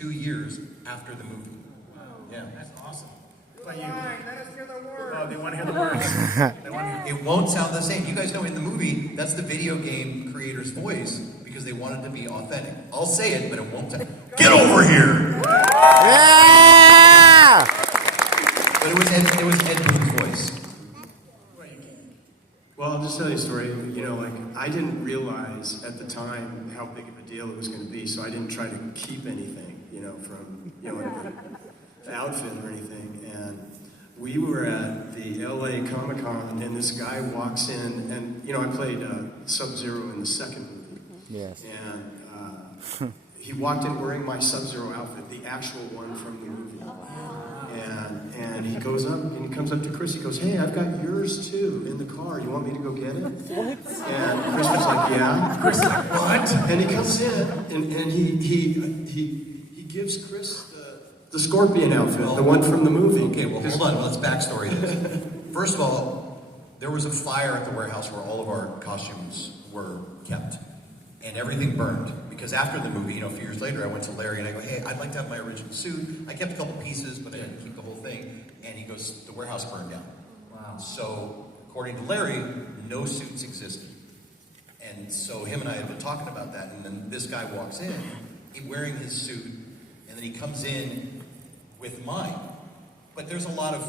2 years after the movie. Yeah. That's awesome. Let us hear the word. Oh, they want to hear the words. They want to hear. It won't sound the same. You guys know in the movie, that's the video game creator's voice because they wanted to be authentic. I'll say it, but it won't sound. Get over here! Yeah! But it was Ed Boon's voice. Well, I'll just tell you a story. You know, like, I didn't realize at the time how big of a deal it was going to be, so I didn't try to keep anything, you know, from, you know, the outfit or anything. And we were at the LA Comic-Con, and this guy walks in, and, you know, I played Sub-Zero in the second movie. Yes. And he walked in wearing my Sub-Zero outfit, the actual one from the movie. And he goes up, and he comes up to Chris, he goes, "Hey, I've got yours too in the car. You want me to go get it?" What? And Chris was like, "Yeah." Chris is like, what? And he comes in, and he gives Chris the Scorpion outfit, the one from the movie. Okay, well, hold on. Let's backstory this. First of all, there was a fire at the warehouse where all of our costumes were kept. And everything burned. Because after the movie, you know, a few years later, I went to Larry and I go, "Hey, I'd like to have my original suit." I kept a couple pieces, but I didn't keep the whole thing. And he goes, "The warehouse burned down." Wow. So, according to Larry, no suits existed. And so him and I had been talking about that, and then this guy walks in, wearing his suit, and then he comes in with mine. But there's a lot of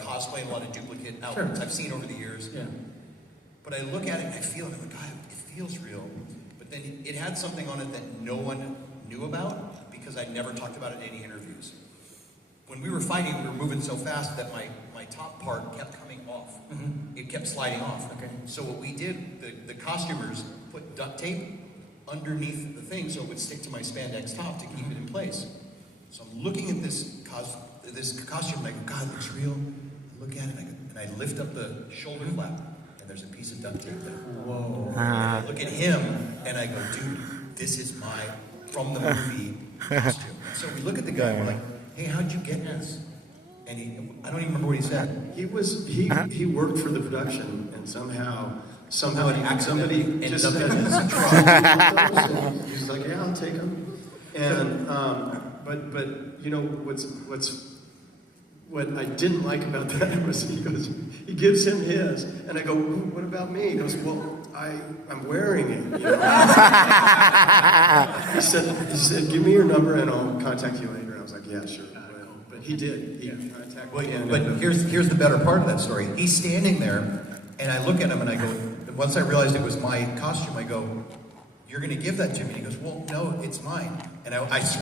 cosplay and a lot of duplicate outfits I've seen over the years. Yeah. But I look at it and I feel it, I'm like, God, it feels real. But then it had something on it that no one knew about because I never talked about it in any interviews. When we were fighting, we were moving so fast that my top part kept coming off. Mm-hmm. It kept sliding off. Okay. So what we did, the costumers put duct tape underneath the thing so it would stick to my spandex top to keep it in place. So I'm looking at this costume and I go, God, it looks real. I look at it and I lift up the shoulder flap and there's a piece of duct tape there. Whoa. And I look at him and I go, dude, this is my, from the movie costume. So we look at the guy and we're like, hey, how'd you get this? And I don't even remember what he said. He worked for the production, and somehow somebody ended just up said, in his he's like, "Yeah, I'll take them." And but you know what I didn't like about that was he gives him his, and I go, "What about me?" He goes, "Well, I'm wearing it." You know? he said, "Give me your number and I'll contact you later." I was like, "Yeah, sure." But he did. He contacted me. But here's the better part of that story. He's standing there, and I look at him and I go, once I realized it was my costume, I go, "You're going to give that to me?" And he goes, "Well, no, it's mine." And I